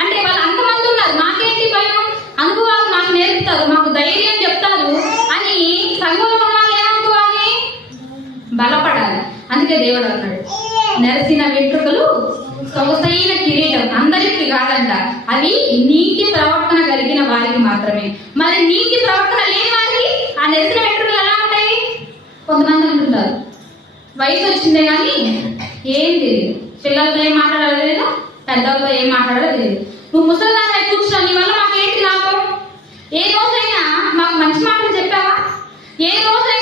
అంటే వాళ్ళు అంతమంది ఉన్నారు, మాకేంటి భయం, అనుభవాలు మాకు నేర్పుతారు, మాకు ధైర్యం చెప్తారు అని సంఘంలో ఉన్న వాళ్ళు ఏమనుకోవాలి, బలపడాలి. అందుకే దేవుడు అన్నాడు, నెరసిన వెంట్రుకలు సొగసైన కిరీటం అందరికి కాదంట, అవి నీతి ప్రవర్తన కలిగిన వారికి మాత్రమే. మరి నీతి ప్రవర్తన లేని వారికి ఆ నెరసిన వెంట్రుకలు ఎలా ఉంటాయి? కొంతమంది అంటుంటారు వయసు వచ్చిందే కానీ ఏం తెలియదు, పిల్లలతో ఏం మాట్లాడాలో తెలియదు, పెద్దలతో ఏం మాట్లాడాలో తెలియదు. నువ్వు ముసలిదాన్ని కూర్చో, నీ వల్ల మాకు ఏంటి లాభం? ఏ రోజైనా మాకు మంచి మాటలు చెప్పావా? ఏ రోజైనా